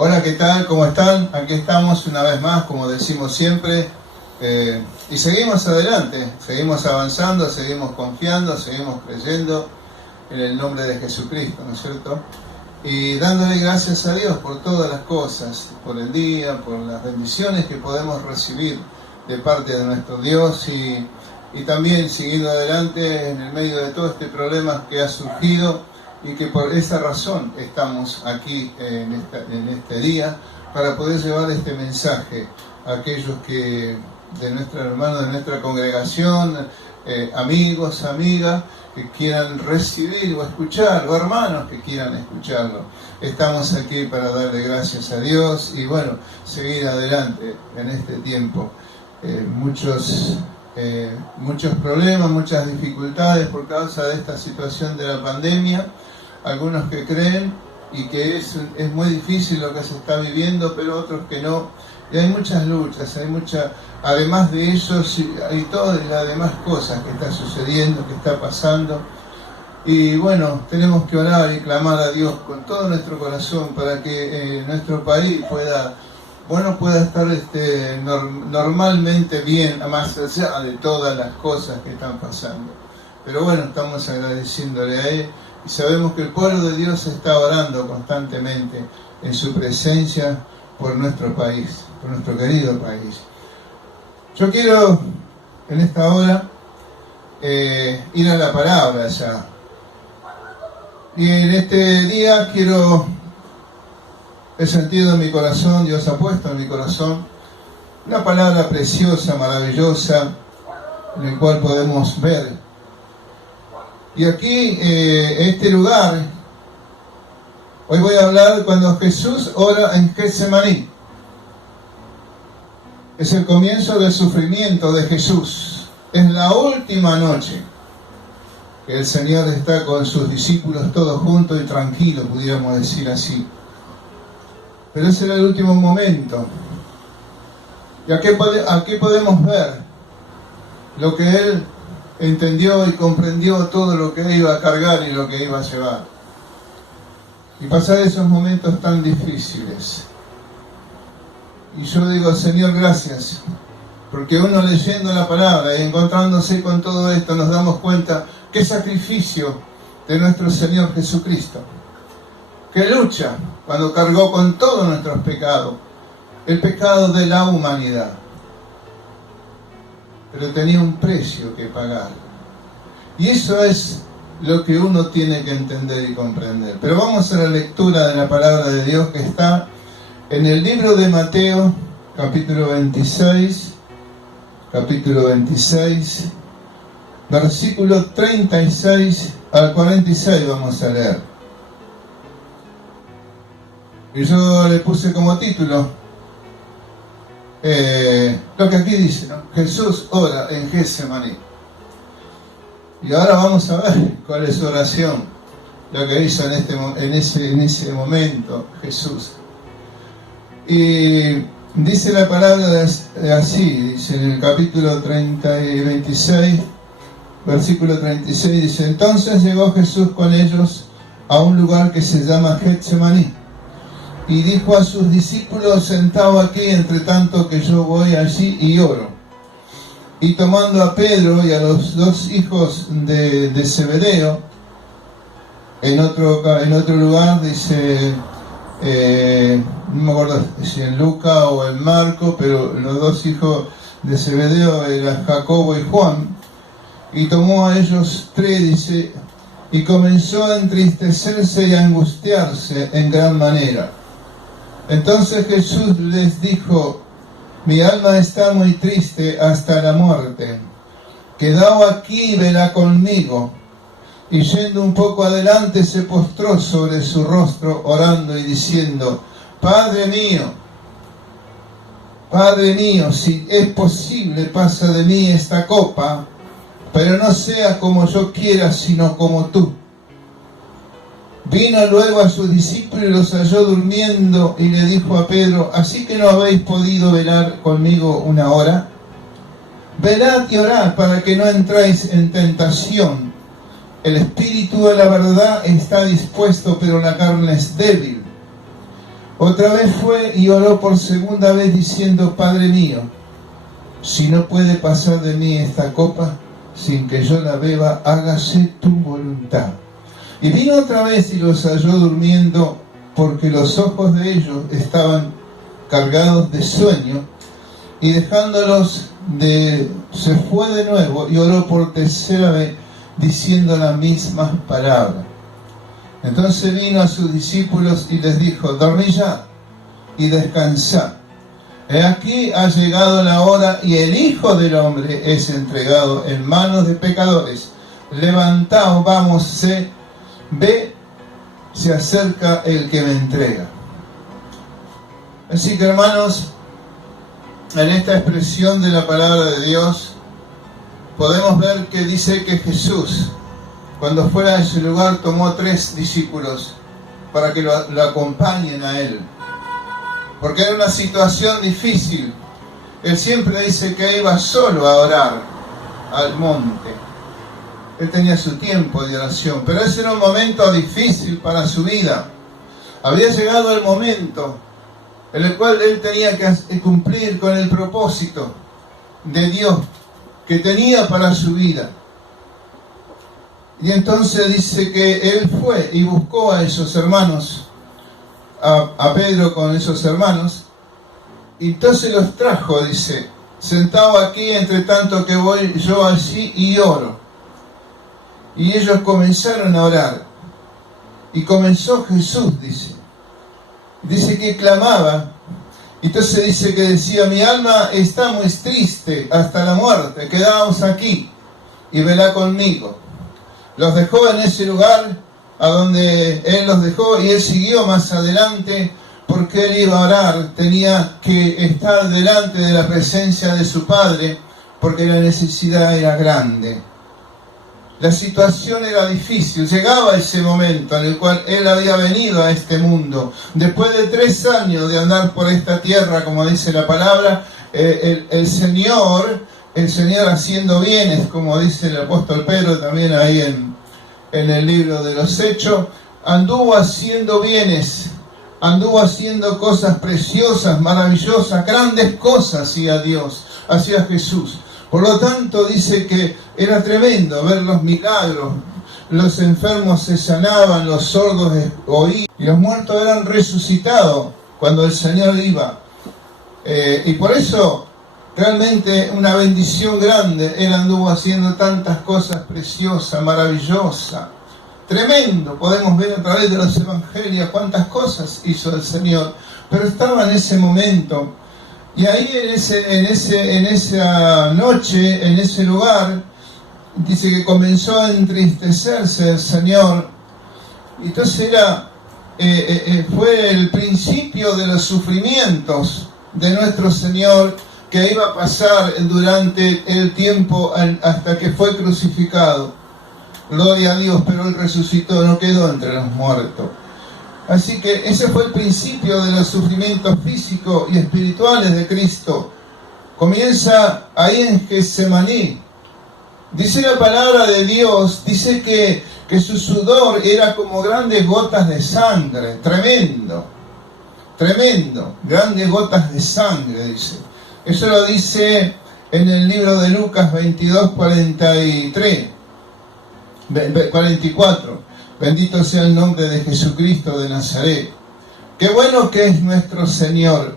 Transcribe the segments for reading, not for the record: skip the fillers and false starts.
Hola, ¿qué tal? ¿Cómo están? Aquí estamos una vez más, como decimos siempre, y seguimos adelante, seguimos avanzando, seguimos confiando, seguimos creyendo en el nombre de Jesucristo, ¿no es cierto? Y dándole gracias a Dios por todas las cosas, por el día, por las bendiciones que podemos recibir de parte de nuestro Dios y también siguiendo adelante en el medio de todo este problema que ha surgido y que por esa razón estamos aquí en este día para poder llevar este mensaje a aquellos que de nuestros hermanos, de nuestra congregación, amigos, amigas, que quieran recibir o escuchar, o hermanos que quieran escucharlo. Estamos aquí para darle gracias a Dios y bueno, seguir adelante en este tiempo. Muchos problemas, muchas dificultades por causa de esta situación de la pandemia. Algunos que creen y que es muy difícil lo que se está viviendo, pero otros que no. Y hay muchas luchas, además de ellos, hay todas las demás cosas que está sucediendo, que está pasando. Y bueno, tenemos que orar y clamar a Dios con todo nuestro corazón para que nuestro país pueda estar normalmente bien, más allá de todas las cosas que están pasando. Pero bueno, estamos agradeciéndole a Él y sabemos que el pueblo de Dios está orando constantemente en su presencia por nuestro país, por nuestro querido país. Yo quiero en esta hora ir a la palabra ya. Y en este día he sentido en mi corazón, Dios ha puesto en mi corazón una palabra preciosa, maravillosa, en el cual podemos ver. Y aquí, este lugar, hoy voy a hablar cuando Jesús ora en Getsemaní. Es el comienzo del sufrimiento de Jesús. Es la última noche que el Señor está con sus discípulos todos juntos y tranquilos, pudiéramos decir así. Pero ese era el último momento. Y aquí podemos ver lo que Él entendió y comprendió, todo lo que iba a cargar y lo que iba a llevar. Y pasar esos momentos tan difíciles. Y yo digo, Señor, gracias. Porque uno leyendo la palabra y encontrándose con todo esto nos damos cuenta qué sacrificio de nuestro Señor Jesucristo. Qué lucha cuando cargó con todos nuestros pecados. El pecado de la humanidad. Pero tenía un precio que pagar. Y eso es lo que uno tiene que entender y comprender. Pero vamos a la lectura de la palabra de Dios que está en el libro de Mateo, capítulo 26, versículo 36 al 46 vamos a leer. Y yo le puse como título lo que aquí dice, ¿no? Jesús ora en Getsemaní. Y ahora vamos a ver cuál es su oración, lo que hizo en ese momento Jesús. Y dice la palabra así, dice en el capítulo 26, versículo 36, dice: entonces llegó Jesús con ellos a un lugar que se llama Getsemaní. Y dijo a sus discípulos: sentaos aquí, entre tanto que yo voy allí y oro. Y tomando a Pedro y a los dos hijos de Zebedeo, en otro lugar dice, no me acuerdo si en Lucas o en Marco, pero los dos hijos de Zebedeo eran Jacobo y Juan, y tomó a ellos tres, dice, y comenzó a entristecerse y a angustiarse en gran manera. Entonces Jesús les dijo: mi alma está muy triste hasta la muerte. Quedaos aquí y velad conmigo. Y yendo un poco adelante se postró sobre su rostro, orando y diciendo: Padre mío, si es posible, pasa de mí esta copa, pero no sea como yo quiera, sino como tú. Vino luego a sus discípulos y los halló durmiendo y le dijo a Pedro: ¿así que no habéis podido velar conmigo una hora? Velad y orad para que no entréis en tentación. El espíritu de la verdad está dispuesto, pero la carne es débil. Otra vez fue y oró por segunda vez diciendo: Padre mío, si no puede pasar de mí esta copa sin que yo la beba, hágase tu voluntad. Y vino otra vez y los halló durmiendo, porque los ojos de ellos estaban cargados de sueño, y dejándolos se fue de nuevo y oró por tercera vez diciendo las mismas palabras. Entonces vino a sus discípulos y les dijo: dormid ya y descansad. He aquí ha llegado la hora y el Hijo del Hombre es entregado en manos de pecadores. Levantaos, vamos, ve, se acerca el que me entrega. Así que, hermanos, en esta expresión de la palabra de Dios podemos ver que dice que Jesús, cuando fuera a ese lugar, tomó 3 discípulos para que lo acompañen a Él, porque era una situación difícil. Él siempre dice que iba solo a orar al monte. Él tenía su tiempo de oración, pero ese era un momento difícil para su vida. Había llegado el momento en el cual él tenía que cumplir con el propósito de Dios que tenía para su vida. Y entonces dice que él fue y buscó a esos hermanos, a Pedro con esos hermanos, y entonces los trajo, dice: sentado aquí, entre tanto que voy yo allí y oro. Y ellos comenzaron a orar. Y comenzó Jesús, dice que clamaba. Entonces dice que decía: mi alma está muy triste hasta la muerte, quedaos aquí y velá conmigo. Los dejó en ese lugar a donde él los dejó, y él siguió más adelante, porque él iba a orar, tenía que estar delante de la presencia de su Padre, porque la necesidad era grande. La situación era difícil. Llegaba ese momento en el cual él había venido a este mundo. Después de 3 años de andar por esta tierra, como dice la palabra, el Señor haciendo bienes, como dice el apóstol Pedro también ahí en el libro de los Hechos, anduvo haciendo bienes, anduvo haciendo cosas preciosas, maravillosas, grandes cosas hacía Dios, hacía Jesús. Por lo tanto, dice que era tremendo ver los milagros. Los enfermos se sanaban, los sordos oían, y los muertos eran resucitados cuando el Señor iba. Y por eso, realmente una bendición grande. Él anduvo haciendo tantas cosas preciosas, maravillosas. Tremendo. Podemos ver a través de los evangelios cuántas cosas hizo el Señor. Pero estaba en ese momento. Y ahí en esa noche, en ese lugar, dice que comenzó a entristecerse el Señor. Y entonces fue el principio de los sufrimientos de nuestro Señor, que iba a pasar durante el tiempo hasta que fue crucificado. Gloria a Dios, pero Él resucitó, no quedó entre los muertos. Así que ese fue el principio de los sufrimientos físicos y espirituales de Cristo. Comienza ahí en Getsemaní. Dice la palabra de Dios, dice que su sudor era como grandes gotas de sangre. Tremendo, tremendo, grandes gotas de sangre, dice. Eso lo dice en el libro de Lucas 22, 44. Bendito sea el nombre de Jesucristo de Nazaret. Qué bueno que es nuestro Señor.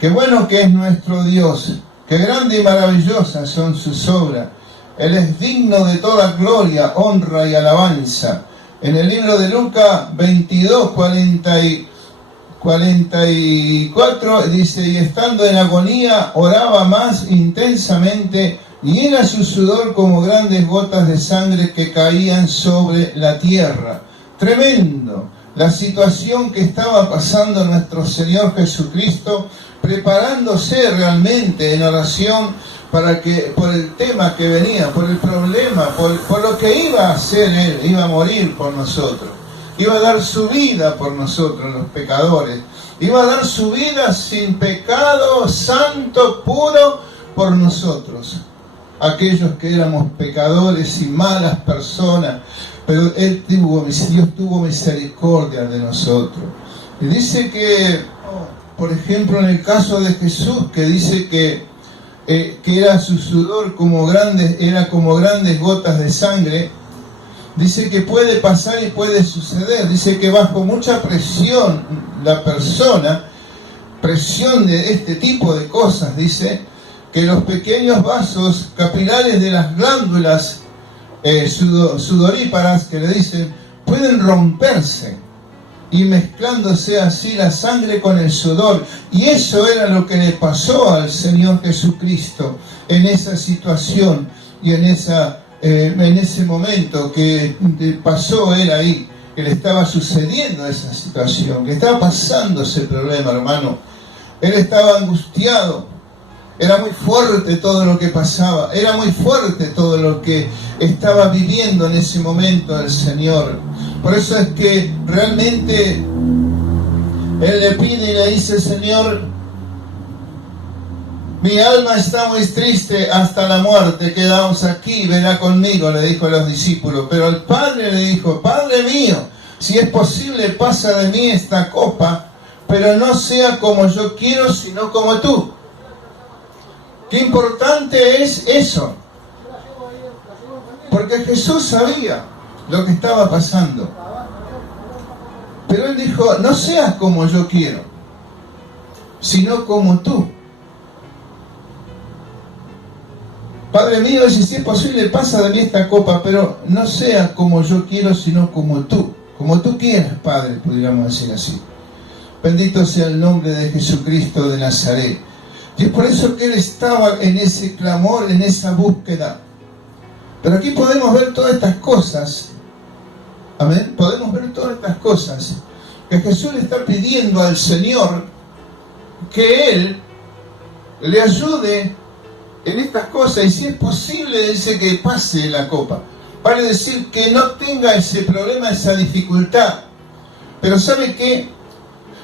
Qué bueno que es nuestro Dios. Qué grande y maravillosas son sus obras. Él es digno de toda gloria, honra y alabanza. En el libro de Lucas 22, 44 dice: y estando en agonía, oraba más intensamente, y era su sudor como grandes gotas de sangre que caían sobre la tierra. Tremendo la situación que estaba pasando nuestro Señor Jesucristo, preparándose realmente en oración para que, por el tema que venía, por el problema, por lo que iba a hacer Él, iba a morir por nosotros, iba a dar su vida por nosotros, los pecadores, iba a dar su vida sin pecado, santo, puro, por nosotros, aquellos que éramos pecadores y malas personas. Pero Dios tuvo misericordia de nosotros. Y dice que, por ejemplo, en el caso de Jesús, que dice que era su sudor era como grandes gotas de sangre, dice que puede pasar y puede suceder. Dice que bajo mucha presión, la persona, presión de este tipo de cosas, dice que los pequeños vasos capilares de las glándulas sudoríparas, que le dicen, pueden romperse y mezclándose así la sangre con el sudor. Y eso era lo que le pasó al Señor Jesucristo en esa situación y en ese momento que pasó él ahí, que le estaba sucediendo esa situación, que estaba pasando ese problema, hermano. Él estaba angustiado. Era muy fuerte todo lo que pasaba, era muy fuerte todo lo que estaba viviendo en ese momento el Señor. Por eso es que realmente Él le pide y le dice: Señor, mi alma está muy triste hasta la muerte, quedamos aquí, verá conmigo, le dijo a los discípulos. Pero el Padre le dijo: Padre mío, si es posible, pasa de mí esta copa, pero no sea como yo quiero, sino como tú. Qué importante es eso, porque Jesús sabía lo que estaba pasando, pero Él dijo: no seas como yo quiero, sino como tú. Padre mío, si es posible, pasa de mí esta copa, pero no sea como yo quiero, sino como tú quieras, Padre, pudiéramos decir así. Bendito sea el nombre de Jesucristo de Nazaret. Y es por eso que Él estaba en ese clamor, en esa búsqueda. Pero aquí podemos ver todas estas cosas. Amén. Podemos ver todas estas cosas que Jesús le está pidiendo al Señor que Él le ayude en estas cosas. Y si es posible, dice que pase la copa. Vale decir que no tenga ese problema, esa dificultad. Pero ¿sabe qué?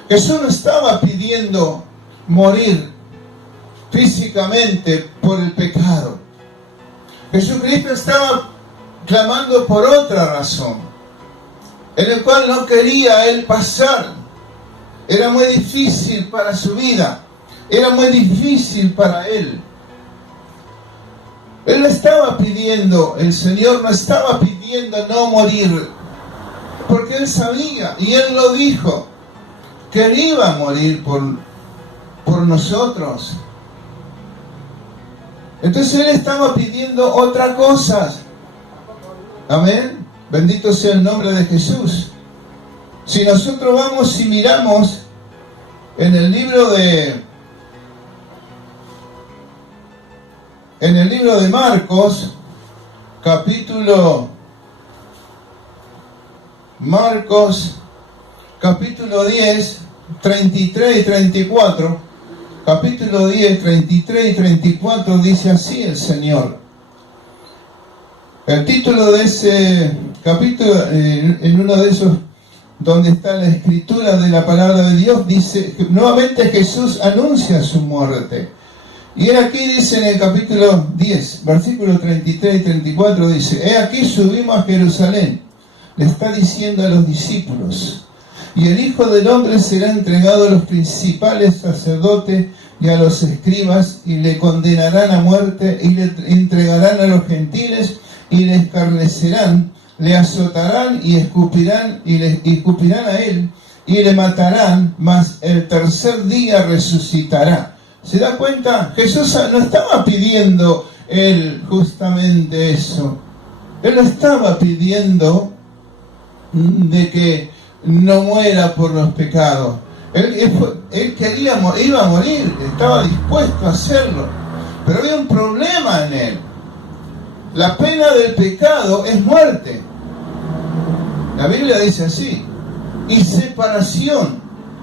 Jesús no estaba pidiendo morir físicamente por el pecado. Jesucristo estaba clamando por otra razón, en el cual no quería Él pasar. Era muy difícil para su vida, era muy difícil para Él. Él no estaba pidiendo, el Señor no estaba pidiendo no morir, porque Él sabía, y Él lo dijo, que Él iba a morir por nosotros. Entonces Él estaba pidiendo otra cosa. Amén. Bendito sea el nombre de Jesús. Si nosotros vamos y miramos en el libro de Marcos, capítulo 10, 33 y 34, capítulo 10, 33 y 34, dice así el Señor. El título de ese capítulo, en uno de esos donde está la escritura de la palabra de Dios, dice, nuevamente Jesús anuncia su muerte. Y él aquí dice en el capítulo 10, versículos 33 y 34, dice: he aquí subimos a Jerusalén, le está diciendo a los discípulos, y el Hijo del Hombre será entregado a los principales sacerdotes y a los escribas, y le condenarán a muerte, y le entregarán a los gentiles, y le escarnecerán, le azotarán y escupirán a él, y le matarán, mas el tercer día resucitará. ¿Se da cuenta? Jesús no estaba pidiendo Él justamente eso. Él no estaba pidiendo de que no muera por los pecados. Él quería, iba a morir, estaba dispuesto a hacerlo. Pero había un problema en Él. La pena del pecado es muerte. La Biblia dice así. Y separación.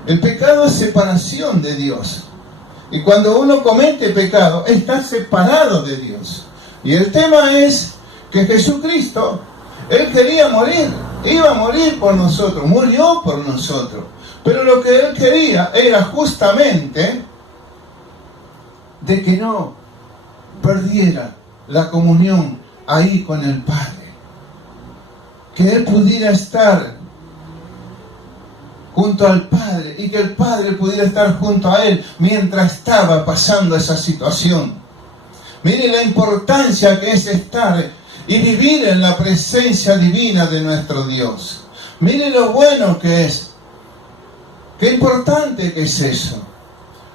El pecado es separación de Dios. Y cuando uno comete pecado, está separado de Dios. Y el tema es que Jesucristo, Él quería morir. Iba a morir por nosotros, murió por nosotros. Pero lo que Él quería era justamente de que no perdiera la comunión ahí con el Padre. Que Él pudiera estar junto al Padre y que el Padre pudiera estar junto a él mientras estaba pasando esa situación. Mire la importancia que es estar y vivir en la presencia divina de nuestro Dios. Mire lo bueno que es. Qué importante que es eso.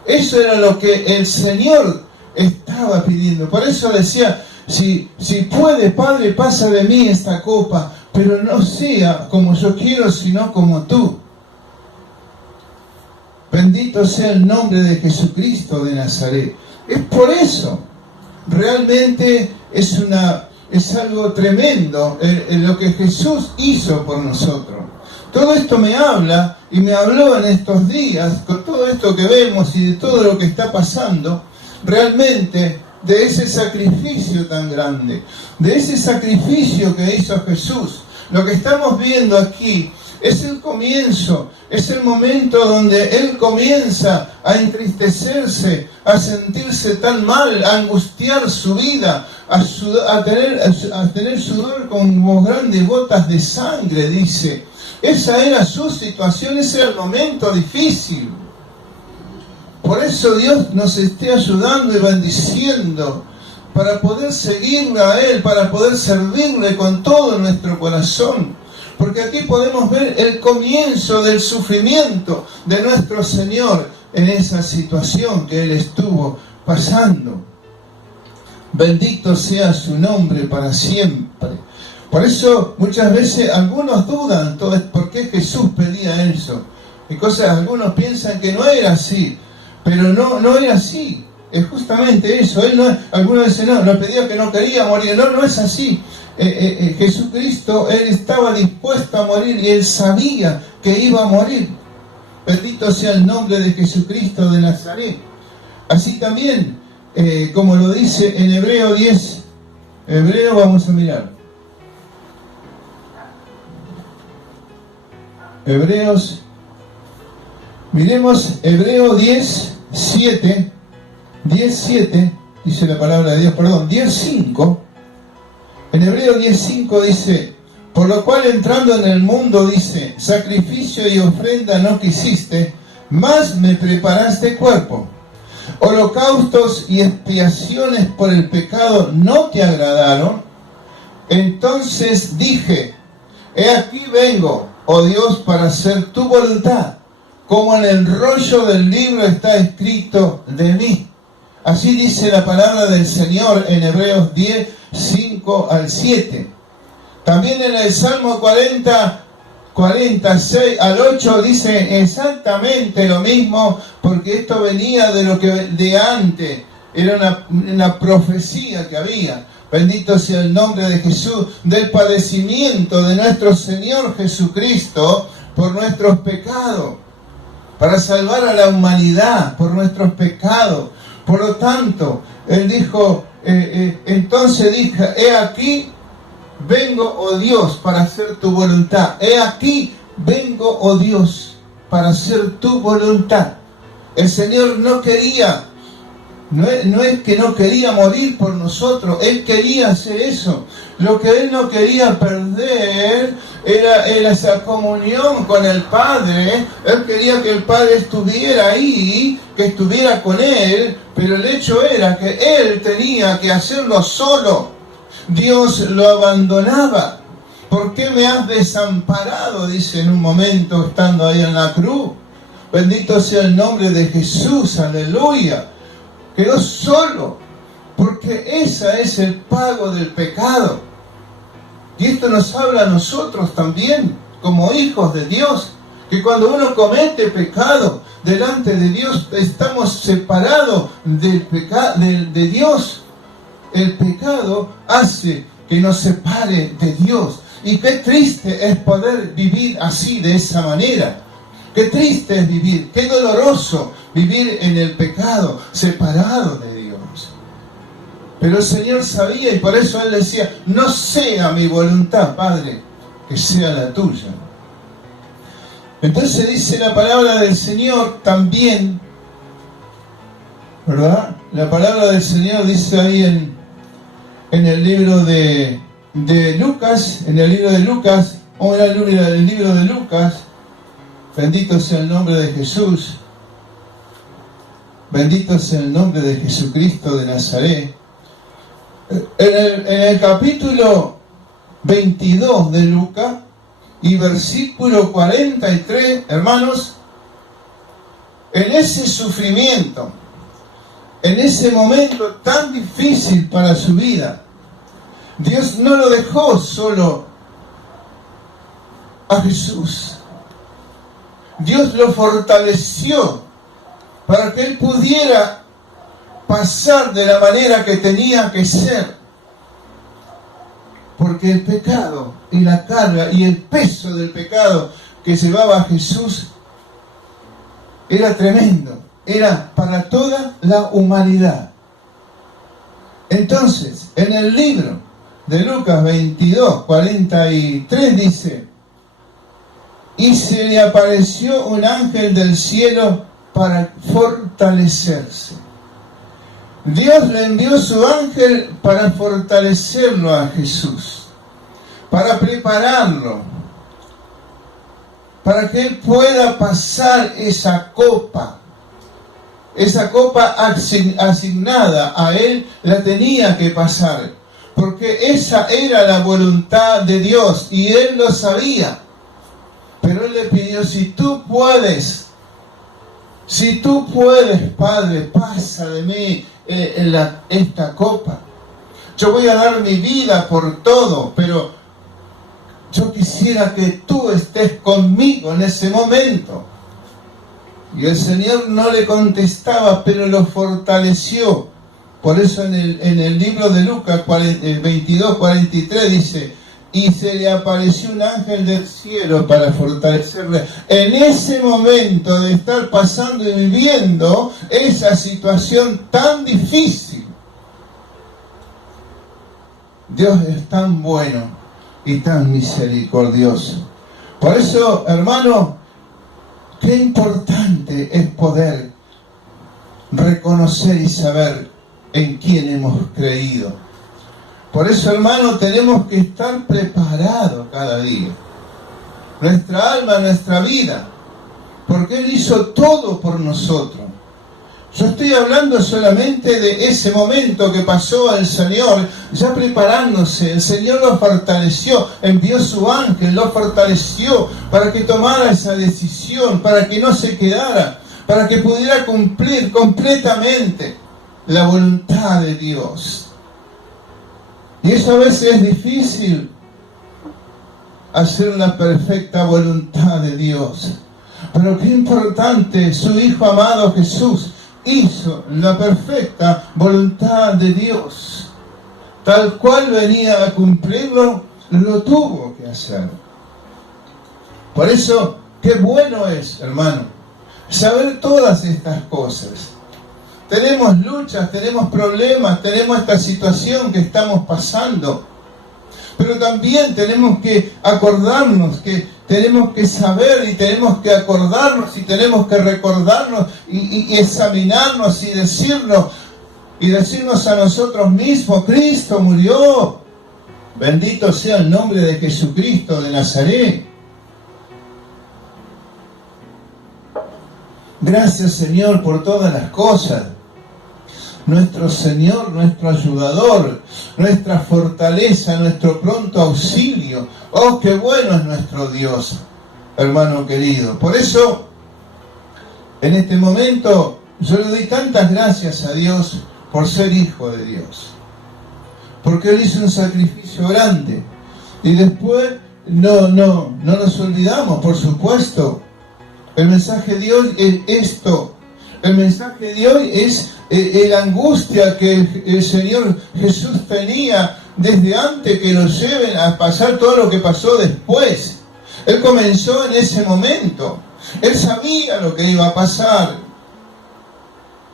Eso era lo que el Señor estaba pidiendo. Por eso decía, si puede, Padre, pasa de mí esta copa, pero no sea como yo quiero, sino como tú. Bendito sea el nombre de Jesucristo de Nazaret. Es por eso. Realmente es algo tremendo lo que Jesús hizo por nosotros. Todo esto me habla y me habló en estos días, con todo esto que vemos y de todo lo que está pasando, realmente de ese sacrificio tan grande, de ese sacrificio que hizo Jesús. Lo que estamos viendo aquí es el comienzo, es el momento donde Él comienza a entristecerse, a sentirse tan mal, a angustiar su vida, a tener sudor como grandes gotas de sangre, dice. Esa era su situación, ese era el momento difícil. Por eso Dios nos esté ayudando y bendiciendo para poder seguirle a Él, para poder servirle con todo nuestro corazón. Porque aquí podemos ver el comienzo del sufrimiento de nuestro Señor en esa situación que Él estuvo pasando. Bendito sea su nombre para siempre. Por eso muchas veces algunos dudan por qué Jesús pedía eso. Algunos piensan que no era así, pero no era así. Es justamente eso. Algunos dicen, no pedía que no quería morir. No es así. Jesucristo, Él estaba dispuesto a morir y Él sabía que iba a morir. Bendito sea el nombre de Jesucristo de Nazaret. Así también, como lo dice en Hebreo 10, vamos a mirar. Miremos Hebreo 10:7, dice la palabra de Dios, 10:5. En Hebreo 10:5 dice, por lo cual entrando en el mundo, dice, sacrificio y ofrenda no quisiste, mas me preparaste cuerpo. Holocaustos y expiaciones por el pecado no te agradaron. Entonces dije, he aquí vengo, oh Dios, para hacer tu voluntad, como en el rollo del libro está escrito de mí. Así dice la palabra del Señor en Hebreos 10:5 al 7. También en el Salmo 46 al 8 dice exactamente lo mismo, porque esto venía de lo que de antes, era una profecía que había. Bendito sea el nombre de Jesús, del padecimiento de nuestro Señor Jesucristo por nuestros pecados, para salvar a la humanidad por nuestros pecados. Por lo tanto, Él dijo, entonces dije, he aquí, vengo, oh Dios, para hacer tu voluntad. He aquí, vengo, oh Dios, para hacer tu voluntad. El Señor no quería, no es que no quería morir por nosotros, Él quería hacer eso. Lo que Él no quería perder era esa comunión con el Padre. Él quería que el Padre estuviera ahí, que estuviera con Él, pero el hecho era que Él tenía que hacerlo solo. Dios lo abandonaba. ¿Por qué me has desamparado? Dice en un momento estando ahí en la cruz. Bendito sea el nombre de Jesús, aleluya. Quedó solo, porque ese es el pago del pecado. Y esto nos habla a nosotros también, como hijos de Dios, que cuando uno comete pecado delante de Dios, estamos separados de Dios. El pecado hace que nos separe de Dios. Y qué triste es poder vivir así, de esa manera. Qué triste es vivir, qué doloroso vivir en el pecado, separado de Dios. Pero el Señor sabía y por eso Él decía, no sea mi voluntad, Padre, que sea la tuya. Entonces dice la palabra del Señor también, ¿verdad? La palabra del Señor dice ahí en el libro de Lucas, vamos a ver el libro de Lucas, Bendito sea el nombre de Jesús. Bendito sea el nombre de Jesucristo de Nazaret. En el capítulo 22 de Lucas y versículo 43, hermanos, en ese sufrimiento, en ese momento tan difícil para su vida, Dios no lo dejó solo a Jesús. Dios lo fortaleció para que él pudiera pasar de la manera que tenía que ser. Porque el pecado y la carga y el peso del pecado que llevaba a Jesús era tremendo, era para toda la humanidad. Entonces, en el libro de Lucas 22, 43 dice: y se le apareció un ángel del cielo para fortalecerse. Dios le envió su ángel para fortalecerlo a Jesús, para prepararlo, para que él pueda pasar esa copa asignada a él, la tenía que pasar, porque esa era la voluntad de Dios y él lo sabía. Pero él le pidió: si tú puedes, Padre, pasa de mí esta copa. Yo voy a dar mi vida por todo, pero yo quisiera que tú estés conmigo en ese momento. Y el Señor no le contestaba, pero lo fortaleció. Por eso en el libro de Lucas 22, 43 dice: y se le apareció un ángel del cielo para fortalecerle. En ese momento de estar pasando y viviendo esa situación tan difícil, Dios es tan bueno y tan misericordioso. Por eso, hermano, qué importante es poder reconocer y saber en quién hemos creído. Por eso, hermano, tenemos que estar preparados cada día. Nuestra alma, nuestra vida. Porque Él hizo todo por nosotros. Yo estoy hablando solamente de ese momento que pasó el Señor, ya preparándose. El Señor lo fortaleció, envió su ángel, lo fortaleció para que tomara esa decisión, para que no se quedara, para que pudiera cumplir completamente la voluntad de Dios. Y eso a veces es difícil, hacer la perfecta voluntad de Dios. Pero qué importante, su Hijo amado Jesús hizo la perfecta voluntad de Dios. Tal cual venía a cumplirlo, lo tuvo que hacer. Por eso, qué bueno es, hermano, saber todas estas cosas. Tenemos luchas, tenemos problemas, tenemos esta situación que estamos pasando. Pero también tenemos que acordarnos, que tenemos que saber y tenemos que acordarnos y tenemos que recordarnos y examinarnos y decirnos a nosotros mismos: Cristo murió. Bendito sea el nombre de Jesucristo de Nazaret. Gracias, Señor, por todas las cosas. Nuestro Señor, nuestro ayudador, nuestra fortaleza, nuestro pronto auxilio. Oh, qué bueno es nuestro Dios, hermano querido. Por eso, en este momento, yo le doy tantas gracias a Dios por ser hijo de Dios. Porque Él hizo un sacrificio grande. Y después, no nos olvidamos, por supuesto. El mensaje de hoy es esto. El mensaje de hoy es la angustia que el Señor Jesús tenía desde antes que lo lleven a pasar todo lo que pasó después. Él comenzó en ese momento. Él sabía lo que iba a pasar.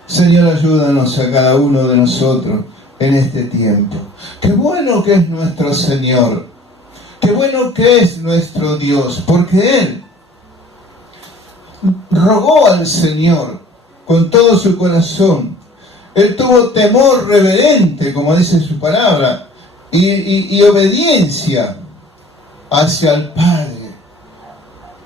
Señor, ayúdanos a cada uno de nosotros en este tiempo. Qué bueno que es nuestro Señor. Qué bueno que es nuestro Dios. Porque Él rogó al Señor con todo su corazón. Él tuvo temor reverente, como dice su palabra, y obediencia hacia el Padre.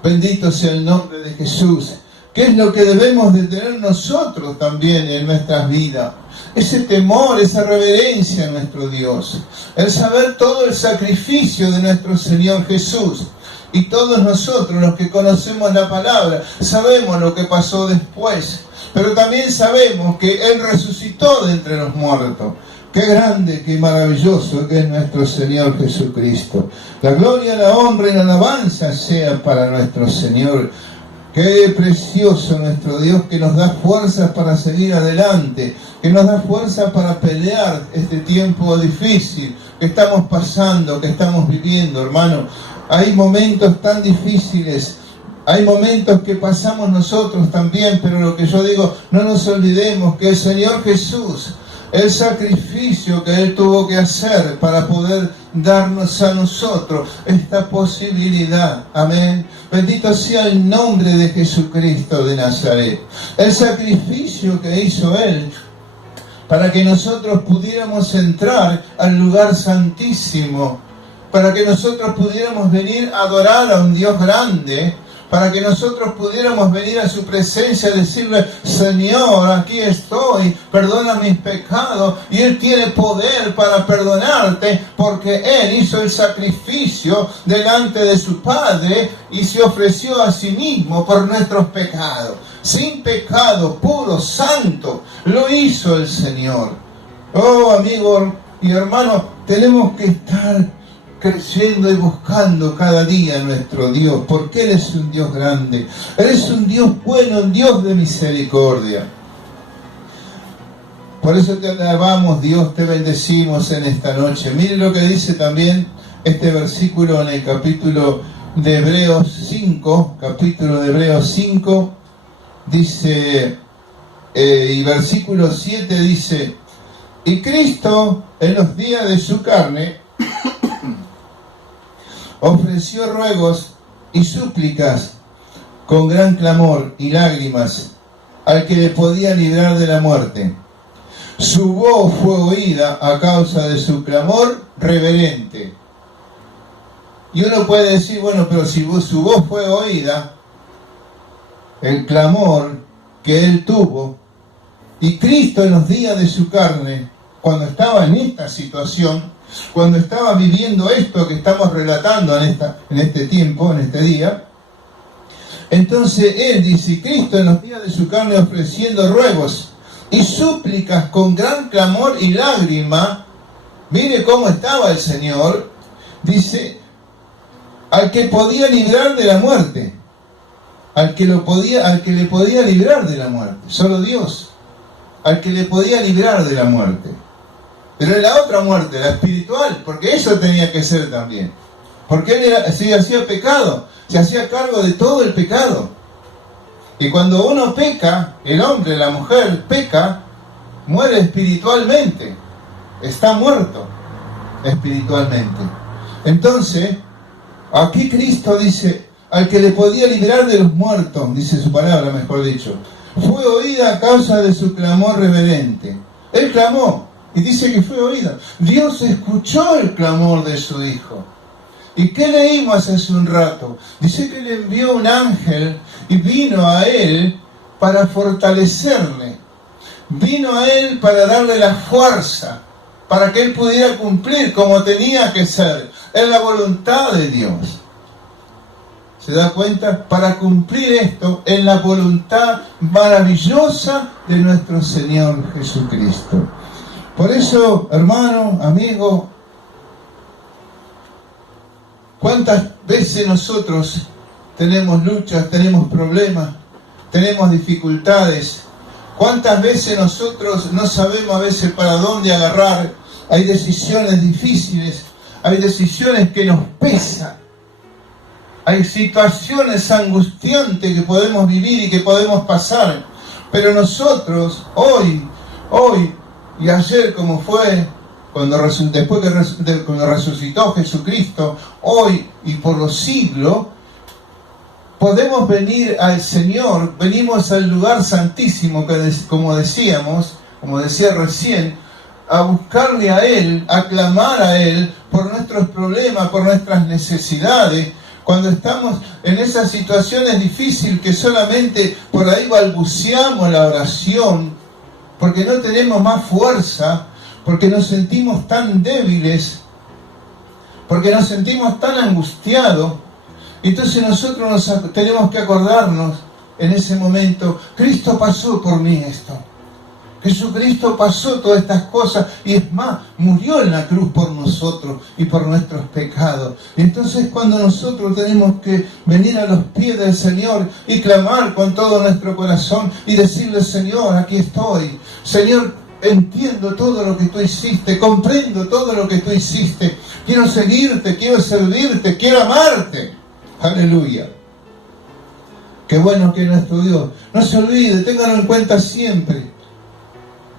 Bendito sea el nombre de Jesús. ¿Qué es lo que debemos de tener nosotros también en nuestras vidas? Ese temor, esa reverencia a nuestro Dios. El saber todo el sacrificio de nuestro Señor Jesús. Y todos nosotros, los que conocemos la palabra, sabemos lo que pasó después. Pero también sabemos que Él resucitó de entre los muertos. Qué grande, qué maravilloso que es nuestro Señor Jesucristo. La gloria, la honra y la alabanza sea para nuestro Señor. Qué precioso nuestro Dios, que nos da fuerzas para seguir adelante, que nos da fuerza para pelear este tiempo difícil que estamos pasando, que estamos viviendo, hermano. Hay momentos tan difíciles, hay momentos que pasamos nosotros también, pero lo que yo digo, no nos olvidemos que el Señor Jesús, el sacrificio que Él tuvo que hacer para poder darnos a nosotros esta posibilidad. Amén. Bendito sea el nombre de Jesucristo de Nazaret. El sacrificio que hizo Él para que nosotros pudiéramos entrar al lugar santísimo, para que nosotros pudiéramos venir a adorar a un Dios grande, para que nosotros pudiéramos venir a su presencia y decirle: Señor, aquí estoy, perdona mis pecados. Y Él tiene poder para perdonarte, porque Él hizo el sacrificio delante de su Padre y se ofreció a sí mismo por nuestros pecados. Sin pecado, puro, santo, lo hizo el Señor. Oh, amigo y hermano, tenemos que estar creciendo y buscando cada día a nuestro Dios, porque Él es un Dios grande, Él es un Dios bueno, un Dios de misericordia. Por eso te alabamos, Dios, te bendecimos en esta noche. Mire lo que dice también este versículo en el capítulo de Hebreos 5, dice, y versículo 7 dice: y Cristo en los días de su carne ofreció ruegos y súplicas con gran clamor y lágrimas al que le podía librar de la muerte. Su voz fue oída a causa de su clamor reverente. Y uno puede decir: bueno, pero si su voz fue oída, el clamor que Él tuvo, y Cristo en los días de su carne, cuando estaba en esta situación, cuando estaba viviendo esto que estamos relatando en este tiempo, en este día, entonces Él dice: Cristo en los días de su carne ofreciendo ruegos y súplicas con gran clamor y lágrima. Mire cómo estaba el Señor. Dice: al que podía librar de la muerte, al que le podía librar de la muerte, solo Dios, al que le podía librar de la muerte. Pero en la otra muerte, la espiritual, porque eso tenía que ser también. Porque Él se hacía pecado, se hacía cargo de todo el pecado. Y cuando uno peca, el hombre, la mujer peca, muere espiritualmente. Está muerto espiritualmente. Entonces, aquí Cristo dice: al que le podía librar de los muertos, dice su palabra, mejor dicho, fue oída a causa de su clamor reverente. Él clamó. Y dice que fue oída. Dios escuchó el clamor de su Hijo. ¿Y qué leímos hace un rato? Dice que le envió un ángel y vino a Él para fortalecerle. Vino a Él para darle la fuerza, para que Él pudiera cumplir como tenía que ser. Es la voluntad de Dios. ¿Se da cuenta? Para cumplir esto en la voluntad maravillosa de nuestro Señor Jesucristo. Por eso, hermano, amigo, ¿cuántas veces nosotros tenemos luchas, tenemos problemas, tenemos dificultades? ¿Cuántas veces nosotros no sabemos a veces para dónde agarrar? Hay decisiones difíciles, hay decisiones que nos pesan, hay situaciones angustiantes que podemos vivir y que podemos pasar. Pero nosotros, hoy y ayer, como fue, cuando resucitó Jesucristo, hoy y por los siglos, podemos venir al Señor, venimos al lugar santísimo, como decía recién, a buscarle a Él, a clamar a Él por nuestros problemas, por nuestras necesidades. Cuando estamos en esas situaciones difíciles que solamente por ahí balbuceamos la oración, porque no tenemos más fuerza, porque nos sentimos tan débiles, porque nos sentimos tan angustiados. Entonces nosotros tenemos que acordarnos en ese momento, Cristo pasó por mí esto. Jesucristo pasó todas estas cosas y es más, murió en la cruz por nosotros y por nuestros pecados. Entonces cuando nosotros tenemos que venir a los pies del Señor y clamar con todo nuestro corazón y decirle, Señor, aquí estoy. Señor, entiendo todo lo que tú hiciste, comprendo todo lo que tú hiciste. Quiero seguirte, quiero servirte, quiero amarte. Aleluya. Qué bueno que es nuestro Dios. No se olvide, téngalo en cuenta siempre.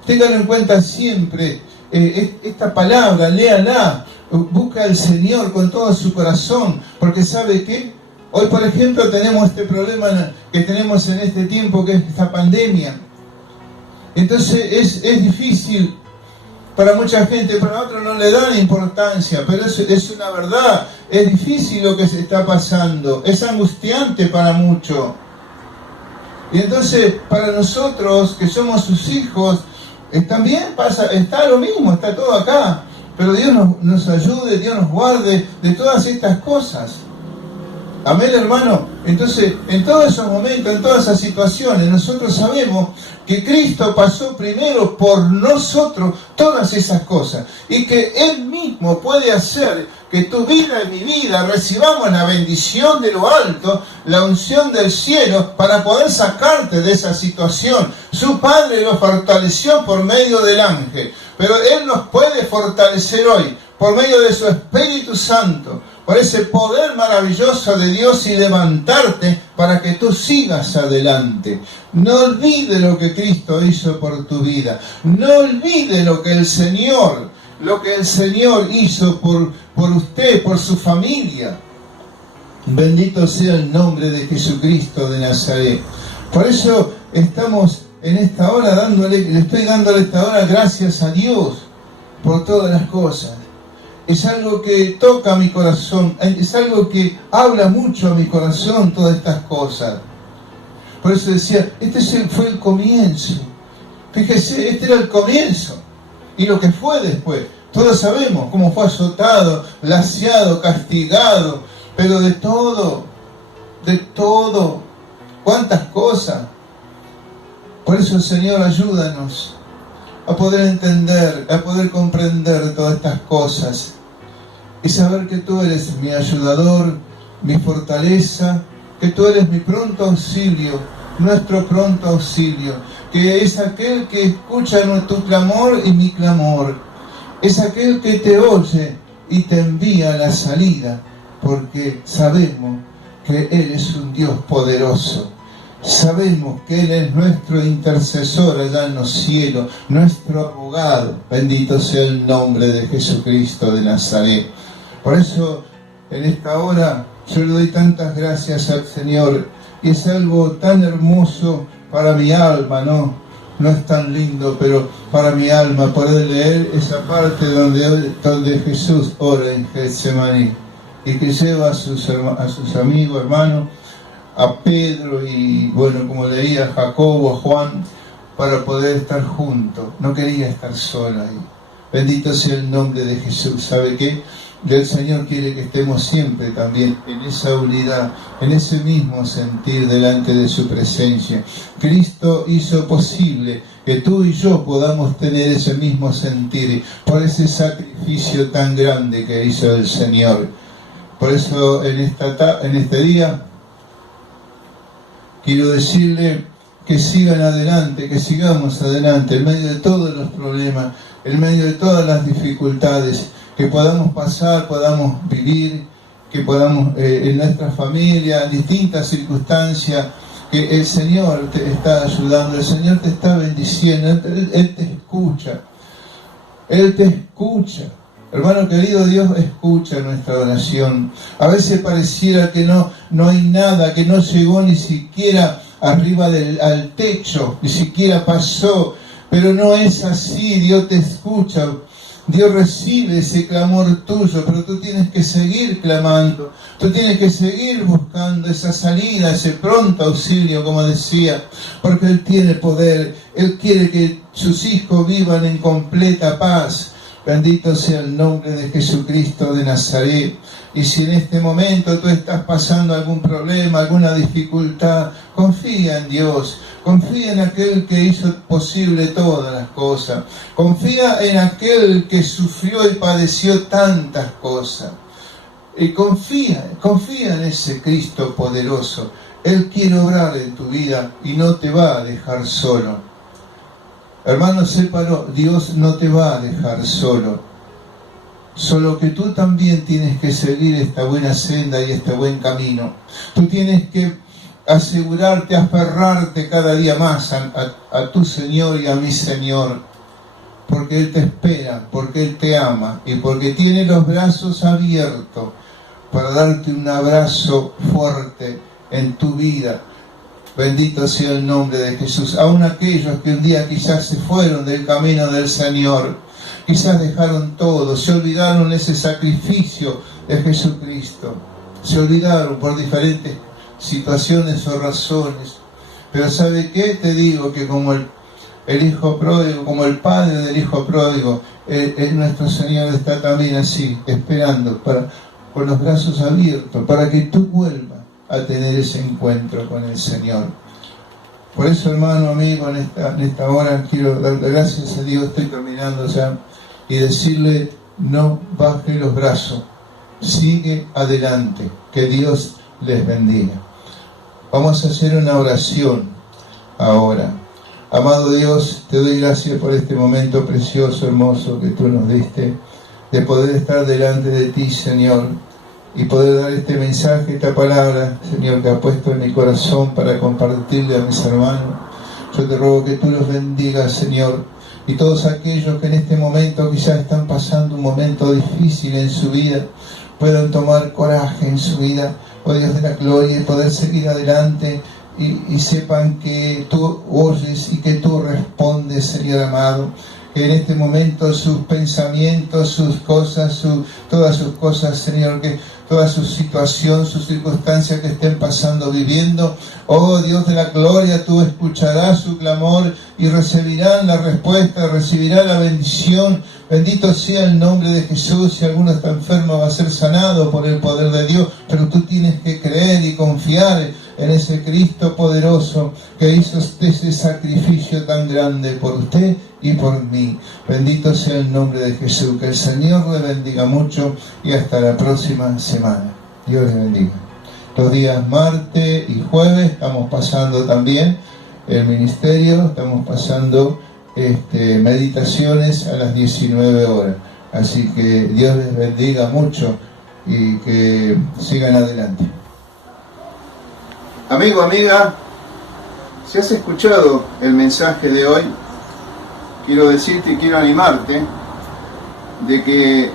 Téngalo en cuenta siempre, esta palabra, léala, busca al Señor con todo su corazón, porque ¿sabe qué? Hoy, por ejemplo, tenemos este problema que tenemos en este tiempo, que es esta pandemia. Entonces es difícil para mucha gente, para otros no le dan importancia, pero es una verdad, es difícil lo que se está pasando, es angustiante para muchos. Y entonces, para nosotros, que somos sus hijos, también está lo mismo, está todo acá. Pero Dios nos ayude, Dios nos guarde de todas estas cosas. Amén, hermano. Entonces, en todos esos momentos, en todas esas situaciones, nosotros sabemos que Cristo pasó primero por nosotros todas esas cosas. Y que Él mismo puede hacer que tu vida y mi vida recibamos la bendición de lo alto, la unción del cielo, para poder sacarte de esa situación. Su Padre lo fortaleció por medio del ángel. Pero Él nos puede fortalecer hoy por medio de su Espíritu Santo, por ese poder maravilloso de Dios, y levantarte para que tú sigas adelante. No olvides lo que Cristo hizo por tu vida. No olvides lo que el Señor hizo por usted, por su familia. Bendito sea el nombre de Jesucristo de Nazaret. Por eso estamos en esta hora le estoy dándole esta hora gracias a Dios por todas las cosas. Es algo que toca mi corazón, es algo que habla mucho a mi corazón, todas estas cosas. Por eso decía, fue el comienzo. Fíjese, este era el comienzo. Y lo que fue después, todos sabemos cómo fue azotado, laciado, castigado, pero de todo, cuántas cosas. Por eso, Señor, ayúdanos a poder entender, a poder comprender todas estas cosas y saber que tú eres mi ayudador, mi fortaleza, que tú eres mi pronto auxilio, nuestro pronto auxilio, que es aquel que escucha tu clamor y mi clamor, es aquel que te oye y te envía la salida, porque sabemos que Él es un Dios poderoso. Sabemos que Él es nuestro intercesor allá en los cielos, nuestro abogado. Bendito sea el nombre de Jesucristo de Nazaret. Por eso, en esta hora, yo le doy tantas gracias al Señor. Y es algo tan hermoso para mi alma, ¿no? No es tan lindo, pero para mi alma, poder leer esa parte donde Jesús ora en Getsemaní y que lleva a sus amigos, hermanos, a Pedro y, bueno, como leía, a Jacobo, a Juan, para poder estar juntos. No quería estar sola ahí. Bendito sea el nombre de Jesús. ¿Sabe qué? El Señor quiere que estemos siempre también en esa unidad, en ese mismo sentir delante de su presencia. Cristo hizo posible que tú y yo podamos tener ese mismo sentir por ese sacrificio tan grande que hizo el Señor. Por eso en este día quiero decirle que sigan adelante, que sigamos adelante en medio de todos los problemas, en medio de todas las dificultades, que podamos pasar, podamos vivir, que podamos en nuestra familia, en distintas circunstancias, que el Señor te está ayudando, el Señor te está bendiciendo, Él te escucha, Él te escucha. Hermano querido, Dios escucha nuestra oración. A veces pareciera que no hay nada, que no llegó ni siquiera arriba al techo, ni siquiera pasó, pero no es así. Dios te escucha. Dios recibe ese clamor tuyo, pero tú tienes que seguir clamando, tú tienes que seguir buscando esa salida, ese pronto auxilio, como decía, porque Él tiene poder, Él quiere que sus hijos vivan en completa paz. Bendito sea el nombre de Jesucristo de Nazaret. Y si en este momento tú estás pasando algún problema, alguna dificultad, confía en Dios, confía en aquel que hizo posible todas las cosas, confía en aquel que sufrió y padeció tantas cosas. Y confía en ese Cristo poderoso. Él quiere obrar en tu vida y no te va a dejar solo. Hermano, sépalo, Dios no te va a dejar solo. Solo que tú también tienes que seguir esta buena senda y este buen camino. Tú tienes que asegurarte, aferrarte cada día más a tu Señor y a mi Señor. Porque Él te espera, porque Él te ama y porque tiene los brazos abiertos para darte un abrazo fuerte en tu vida. Bendito sea el nombre de Jesús. Aún aquellos que un día quizás se fueron del camino del Señor, quizás dejaron todo, se olvidaron ese sacrificio de Jesucristo, se olvidaron por diferentes situaciones o razones. Pero ¿sabe qué? Te digo que como el hijo pródigo, como el padre del hijo pródigo, nuestro Señor está también así, esperando, con los brazos abiertos, para que tú vuelvas a tener ese encuentro con el Señor. Por eso, hermano, amigo, en esta hora quiero darle gracias a Dios, estoy terminando ya, y decirle, no baje los brazos, sigue adelante, que Dios les bendiga. Vamos a hacer una oración ahora. Amado Dios, te doy gracias por este momento precioso, hermoso que tú nos diste, de poder estar delante de ti, Señor, y poder dar este mensaje, esta palabra, Señor, que ha puesto en mi corazón para compartirle a mis hermanos. Yo te ruego que tú los bendigas, Señor, y todos aquellos que en este momento quizás están pasando un momento difícil en su vida, puedan tomar coraje en su vida, oh Dios de la gloria, y poder seguir adelante, y sepan que tú oyes y que tú respondes, Señor amado. Que en este momento sus pensamientos, sus cosas, todas sus cosas, Señor, que toda su situación, sus circunstancias que estén pasando, viviendo, oh Dios de la gloria, tú escucharás su clamor y recibirán la respuesta, recibirán la bendición. Bendito sea el nombre de Jesús. Si alguno está enfermo, va a ser sanado por el poder de Dios, pero tú tienes que creer y confiar en ese Cristo poderoso que hizo ese sacrificio tan grande por usted y por mí. Bendito sea el nombre de Jesús. Que el Señor le bendiga mucho y hasta la próxima semana. Dios le bendiga. Los días martes y jueves estamos pasando también el ministerio, estamos pasando meditaciones a las 19 horas. Así que Dios les bendiga mucho y que sigan adelante. Amigo, amiga, si has escuchado el mensaje de hoy, quiero decirte y quiero animarte de que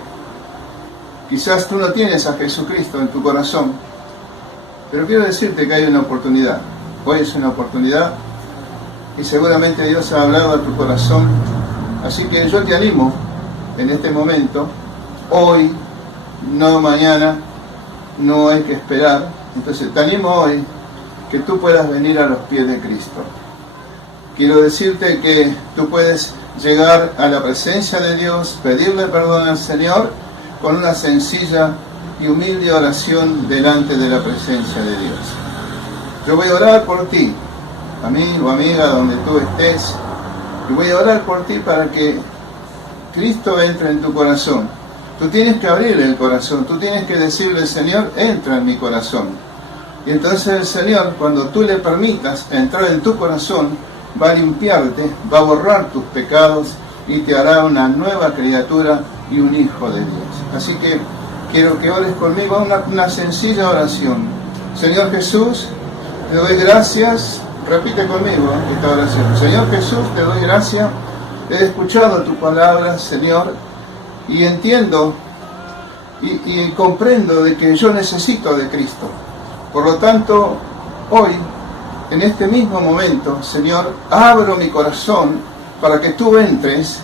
quizás tú no tienes a Jesucristo en tu corazón, pero quiero decirte que hay una oportunidad. Hoy es una oportunidad y seguramente Dios ha hablado a tu corazón. Así que yo te animo en este momento, hoy, no mañana, no hay que esperar. Entonces te animo hoy que tú puedas venir a los pies de Cristo. Quiero decirte que tú puedes llegar a la presencia de Dios, pedirle perdón al Señor con una sencilla y humilde oración delante de la presencia de Dios. Yo voy a orar por ti, amigo, amiga, donde tú estés, y voy a orar por ti para que Cristo entre en tu corazón. Tú tienes que abrirle el corazón, tú tienes que decirle, Señor, entra en mi corazón. Y entonces el Señor, cuando tú le permitas entrar en tu corazón, va a limpiarte, va a borrar tus pecados y te hará una nueva criatura y un hijo de Dios. Así que quiero que ores conmigo una sencilla oración. Señor Jesús, te doy gracias. Repite conmigo esta oración. Señor Jesús, te doy gracias. He escuchado tu palabra, Señor, y entiendo y comprendo de que yo necesito de Cristo. Por lo tanto, hoy, en este mismo momento, Señor, abro mi corazón para que tú entres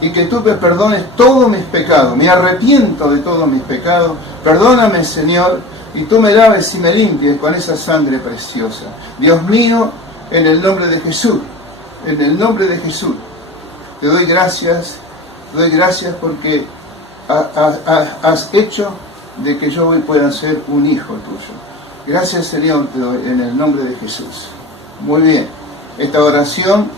y que tú me perdones todos mis pecados. Me arrepiento de todos mis pecados. Perdóname, Señor, y tú me laves y me limpies con esa sangre preciosa. Dios mío, en el nombre de Jesús, en el nombre de Jesús, te doy gracias porque has hecho de que yo hoy pueda ser un hijo tuyo. Gracias, Señor, te doy en el nombre de Jesús. Muy bien, esta oración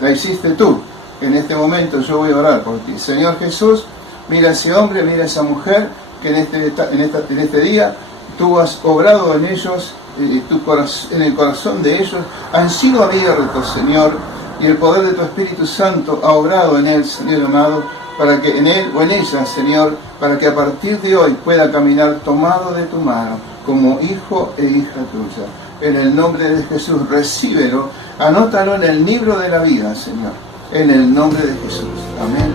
la hiciste tú. En este momento yo voy a orar por ti. Señor Jesús, mira a ese hombre, mira a esa mujer que en este día tú has obrado en ellos, en el corazón de ellos, han sido abiertos, Señor, y el poder de tu Espíritu Santo ha obrado en él, Señor amado, para que en él o en ella, Señor, para que a partir de hoy pueda caminar tomado de tu mano, como hijo e hija tuya. En el nombre de Jesús, recíbelo, anótalo en el libro de la vida, Señor, en el nombre de Jesús. Amén.